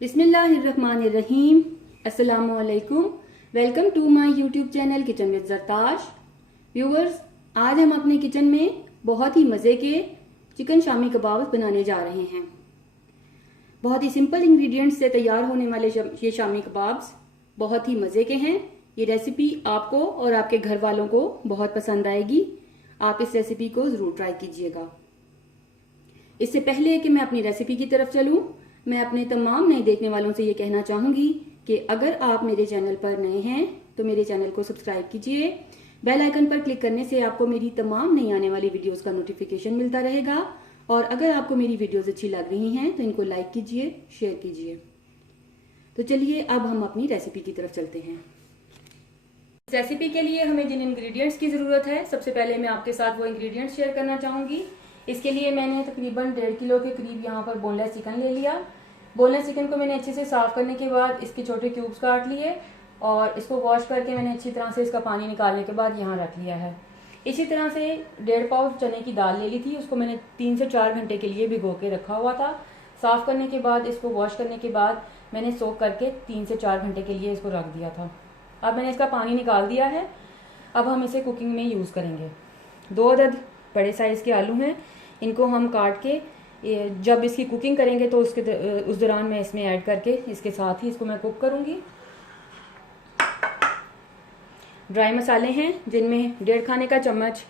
बिस्मिल्लाहिर्रहमानिर्रहीम। अस्सलामुअलैकुम। Welcome to my YouTube channel kitchen with Zartash. Viewers, आज हम अपने किचन में बहुत ही मज़े के चिकन शामी कबाब बनाने जा रहे हैं। बहुत ही सिंपल इंग्रेडिएंट्स से तैयार होने वाले ये शामी कबाब्स बहुत ही मज़े के हैं। ये रेसिपी आपको और आपके घर वालों को बहुत पसंद आएगी। आप इस रेसिपी को ज़रूर ट्राई कीजिएगा। इससे पहले कि मैं अपनी रेसिपी की तरफ चलूँ, मैं अपने तमाम नए देखने वालों से ये कहना चाहूँगी कि अगर आप मेरे चैनल पर नए हैं तो मेरे चैनल को सब्सक्राइब कीजिए। बेल आइकन पर क्लिक करने से आपको मेरी तमाम नई आने वाली वीडियोस का नोटिफिकेशन मिलता रहेगा। और अगर आपको मेरी वीडियोस अच्छी लग रही हैं तो इनको लाइक कीजिए, शेयर कीजिए। तो चलिए अब हम अपनी रेसिपी की तरफ चलते हैं। इस रेसिपी के लिए हमें जिन इंग्रेडिएंट्स की ज़रूरत है, सबसे पहले मैं आपके साथ वो इंग्रेडिएंट्स शेयर करना चाहूँगी। इसके लिए मैंने तकरीबन 1.5 किलो के करीब यहाँ पर बोनलेस चिकन ले लिया। बोनलेस चिकन को मैंने अच्छे से साफ करने के बाद इसके छोटे क्यूब्स काट लिए और इसको वॉश करके मैंने अच्छी तरह से इसका पानी निकालने के बाद यहाँ रख लिया है। इसी तरह से 1.5 पाव चने की दाल ले ली थी, उसको मैंने 3 से 4 घंटे के लिए भिगो के रखा हुआ था। साफ करने के बाद इसको वॉश करने के बाद मैंने सोक करके 3 से 4 घंटे के लिए इसको रख दिया था। अब मैंने इसका पानी निकाल दिया है। अब हम इसे कुकिंग में यूज़ करेंगे। 2 अदद बड़े साइज़ के आलू हैं, इनको हम काट के जब इसकी कुकिंग करेंगे तो उस दौरान मैं इसमें ऐड करके इसके साथ ही इसको मैं कुक करूँगी। ड्राई मसाले हैं जिनमें 1.5 खाने का चम्मच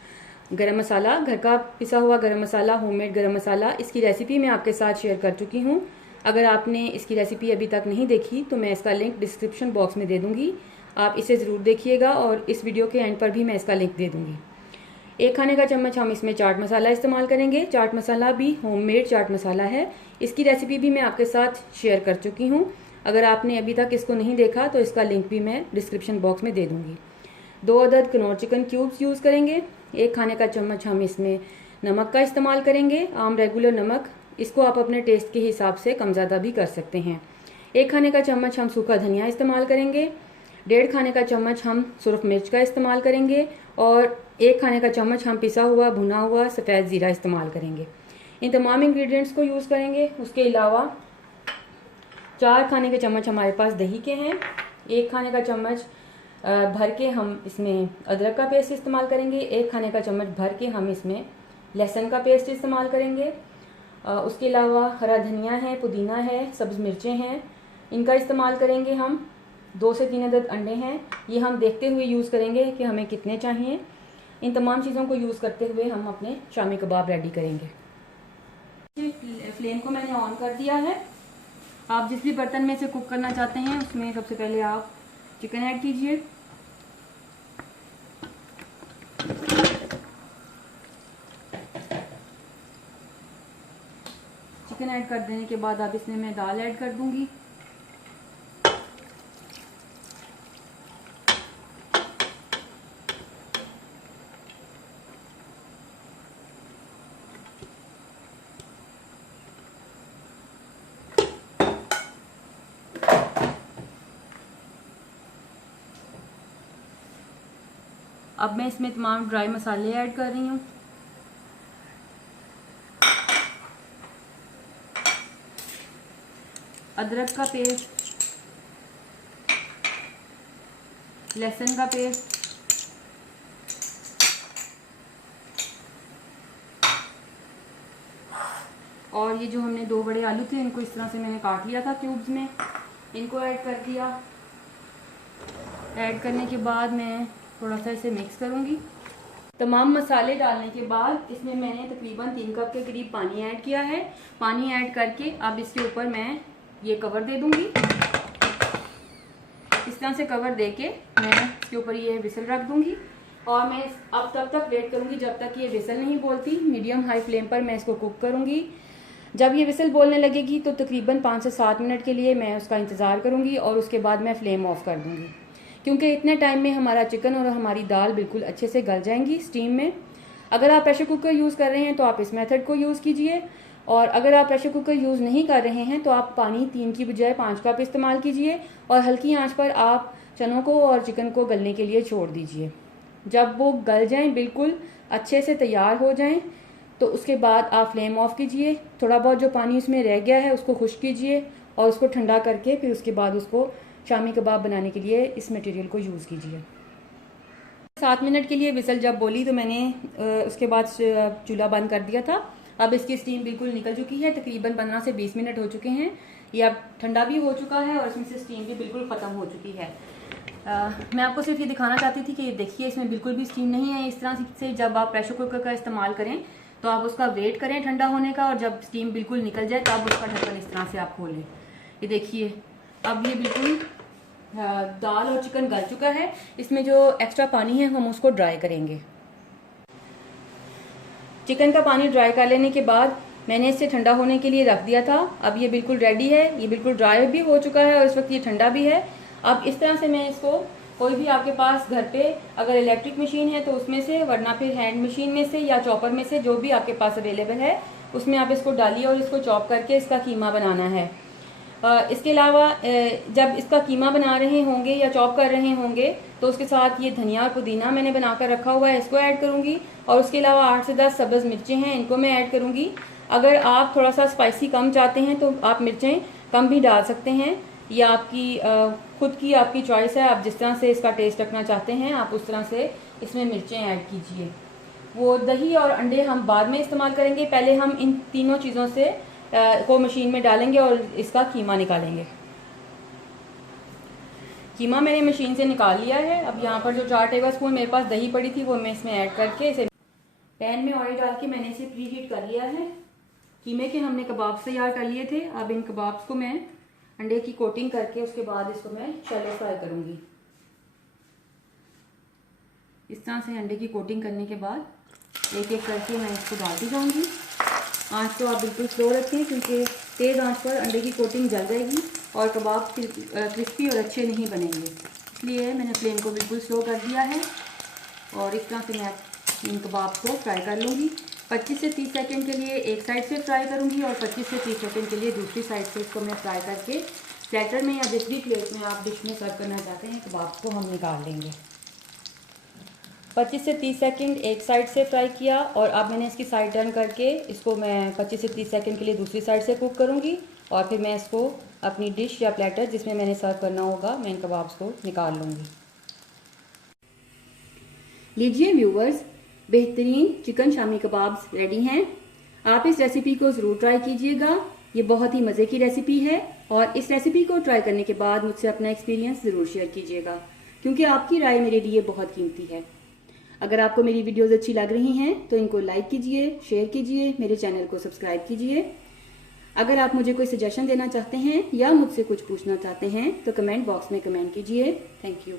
गरम मसाला, घर का पिसा हुआ गरम मसाला, होममेड गरम मसाला। इसकी रेसिपी मैं आपके साथ शेयर कर चुकी हूँ। अगर आपने इसकी रेसिपी अभी तक नहीं देखी तो मैं इसका लिंक डिस्क्रिप्शन बॉक्स में दे दूँगी, आप इसे ज़रूर देखिएगा और इस वीडियो के एंड पर भी मैं इसका लिंक दे दूँगी। 1 खाने का चम्मच हम इसमें चाट मसाला इस्तेमाल करेंगे। चाट मसाला भी होममेड चाट मसाला है। इसकी रेसिपी भी मैं आपके साथ शेयर कर चुकी हूँ। अगर आपने अभी तक इसको नहीं देखा तो इसका लिंक भी मैं डिस्क्रिप्शन बॉक्स में दे दूँगी। 2 अदद कनौर चिकन क्यूब्स यूज़ करेंगे। 1 खाने का चम्मच हम इसमें नमक का इस्तेमाल करेंगे, आम रेगुलर नमक। इसको आप अपने टेस्ट के हिसाब से कम ज़्यादा भी कर सकते हैं। 1 खाने का चम्मच हम सूखा धनिया इस्तेमाल करेंगे। 1.5 खाने का चम्मच हम सुरख मिर्च का इस्तेमाल करेंगे और 1 खाने का चम्मच हम पिसा हुआ भुना हुआ सफ़ेद ज़ीरा इस्तेमाल करेंगे। इन तमाम इंग्रेडिएंट्स को यूज़ करेंगे। उसके अलावा 4 खाने के चम्मच हमारे पास दही के हैं। 1 खाने का चम्मच भर के हम इसमें अदरक का पेस्ट इस्तेमाल करेंगे। 1 खाने का चम्मच भर के हम इसमें लहसुन का पेस्ट इस्तेमाल करेंगे। उसके अलावा हरा धनिया है, पुदीना है, सब्ज़ मिर्चें हैं, इनका इस्तेमाल करेंगे हम। 2 से 3 अदद अंडे हैं, ये हम देखते हुए यूज़ करेंगे कि हमें कितने चाहिए। इन तमाम चीज़ों को यूज़ करते हुए हम अपने शामी कबाब रेडी करेंगे। फ्लेम को मैंने ऑन कर दिया है। आप जिस भी बर्तन में से कुक करना चाहते हैं उसमें सबसे पहले आप चिकन ऐड कीजिए। चिकन ऐड कर देने के बाद अब इसमें मैं दाल ऐड कर दूंगी। अब मैं इसमें तमाम ड्राई मसाले ऐड कर रही हूँ। अदरक का पेस्ट, लहसुन का पेस्ट, और ये जो हमने 2 बड़े आलू थे इनको इस तरह से मैंने काट लिया था क्यूब्स में, इनको ऐड कर दिया। ऐड करने के बाद मैं थोड़ा सा इसे मिक्स करूँगी। तमाम मसाले डालने के बाद इसमें मैंने तकरीबन 3 कप के करीब पानी ऐड किया है। पानी ऐड करके अब इसके ऊपर मैं ये कवर दे दूँगी। इस तरह से कवर दे के मैं इसके ऊपर ये विसल रख दूँगी और मैं अब तब तक वेट करूँगी जब तक ये विसल नहीं बोलती। मीडियम हाई फ्लेम पर मैं इसको कुक करूँगी। जब ये विसल बोलने लगेगी तो तकरीबन 5 से 7 मिनट के लिए मैं उसका इंतज़ार करूँगी और उसके बाद मैं फ्लेम ऑफ कर दूँगी, क्योंकि इतने टाइम में हमारा चिकन और हमारी दाल बिल्कुल अच्छे से गल जाएंगी स्टीम में। अगर आप प्रेशर कुकर यूज़ कर रहे हैं तो आप इस मेथड को यूज़ कीजिए, और अगर आप प्रेशर कुकर यूज़ नहीं कर रहे हैं तो आप पानी 3 की बजाय 5 कप इस्तेमाल कीजिए और हल्की आंच पर आप चनों को और चिकन को गलने के लिए छोड़ दीजिए। जब वो गल जाएं, बिल्कुल अच्छे से तैयार हो जाएं, तो उसके बाद आप फ्लेम ऑफ कीजिए। थोड़ा बहुत जो पानी उसमें रह गया है उसको खुश्क कीजिए और उसको ठंडा करके फिर उसके बाद उसको शामी कबाब बनाने के लिए इस मटेरियल को यूज़ कीजिए। 7 मिनट के लिए विसल जब बोली तो मैंने उसके बाद चूल्हा बंद कर दिया था। अब इसकी स्टीम बिल्कुल निकल चुकी है, तकरीबन 15 से 20 मिनट हो चुके हैं। ये अब ठंडा भी हो चुका है और इसमें से स्टीम भी बिल्कुल ख़त्म हो चुकी है। मैं आपको सिर्फ ये दिखाना चाहती थी कि ये देखिए इसमें बिल्कुल भी स्टीम नहीं है। इस तरह से जब आप प्रेशर कुकर का इस्तेमाल करें तो आप उसका वेट करें ठंडा होने का, और जब स्टीम बिल्कुल निकल जाए तब उसका ढक्कन इस तरह से आप खोलें। ये देखिए अब ये बिल्कुल दाल और चिकन गल चुका है। इसमें जो एक्स्ट्रा पानी है हम उसको ड्राई करेंगे। चिकन का पानी ड्राई कर लेने के बाद मैंने इसे ठंडा होने के लिए रख दिया था। अब ये बिल्कुल रेडी है, ये बिल्कुल ड्राई भी हो चुका है और इस वक्त ये ठंडा भी है। अब इस तरह से मैं इसको, कोई भी आपके पास घर पे अगर इलेक्ट्रिक मशीन है तो उसमें से, वरना फिर हैंड मशीन में से या चॉपर में से, जो भी आपके पास अवेलेबल है उसमें आप इसको डालिए और इसको चॉप करके इसका कीमा बनाना है। इसके अलावा जब इसका कीमा बना रहे होंगे या चॉप कर रहे होंगे तो उसके साथ ये धनिया और पुदीना मैंने बनाकर रखा हुआ है, इसको ऐड करूंगी। और उसके अलावा 8 से 10 सब्ज़ मिर्चें हैं, इनको मैं ऐड करूंगी। अगर आप थोड़ा सा स्पाइसी कम चाहते हैं तो आप मिर्चें कम भी डाल सकते हैं, या आपकी खुद की आपकी चॉइस है। आप जिस तरह से इसका टेस्ट रखना चाहते हैं आप उस तरह से इसमें मिर्चें ऐड कीजिए। वो दही और अंडे हम बाद में इस्तेमाल करेंगे, पहले हम इन तीनों चीज़ों से को मशीन में डालेंगे और इसका कीमा निकालेंगे। कीमा मैंने मशीन से निकाल लिया है। अब यहाँ पर जो 4 टेबलस्पून मेरे पास दही पड़ी थी वो मैं इसमें ऐड करके इसे पैन में ऑयल डाल के मैंने इसे प्री हीट कर लिया है। कीमे के हमने कबाब तैयार कर लिए थे। अब इन कबाब्स को मैं अंडे की कोटिंग करके उसके बाद इसको मैं शैलो फ्राई करूँगी। इस तरह से अंडे की कोटिंग करने के बाद एक एक करके मैं इसको डालती जाऊँगी। आंच तो आप बिल्कुल स्लो रखें क्योंकि तेज़ आंच पर अंडे की कोटिंग जल जाएगी और कबाब क्रिस्पी और अच्छे नहीं बनेंगे। इसलिए मैंने फ्लेम को बिल्कुल स्लो कर दिया है और इस तरह से मैं इन कबाब को फ्राई कर लूँगी। 25 से 30 सेकंड के लिए एक साइड से फ्राई करूँगी और 25 से 30 सेकंड के लिए दूसरी साइड से इसको मैं फ्राई करके प्लेटर में या जिस भी प्लेट में आप डिश में सर्व करना चाहते हैं कबाब को हम निकाल लेंगे। 25 से 30 सेकंड एक साइड से फ्राई किया और अब मैंने इसकी साइड टर्न करके इसको मैं 25 से 30 सेकंड के लिए दूसरी साइड से कुक करूँगी और फिर मैं इसको अपनी डिश या प्लेटर जिसमें मैंने सर्व करना होगा मैं इन कबाब्स को निकाल लूँगी। लीजिए व्यूवर्स, बेहतरीन चिकन शामी कबाब्स रेडी हैं। आप इस रेसिपी को ज़रूर ट्राई कीजिएगा। ये बहुत ही मज़े की रेसिपी है और इस रेसिपी को ट्राई करने के बाद मुझसे अपना एक्सपीरियंस ज़रूर शेयर कीजिएगा क्योंकि आपकी राय मेरे लिए बहुत कीमती है। अगर आपको मेरी वीडियोस अच्छी लग रही हैं तो इनको लाइक कीजिए, शेयर कीजिए, मेरे चैनल को सब्सक्राइब कीजिए। अगर आप मुझे कोई सजेशन देना चाहते हैं या मुझसे कुछ पूछना चाहते हैं तो कमेंट बॉक्स में कमेंट कीजिए। Thank you.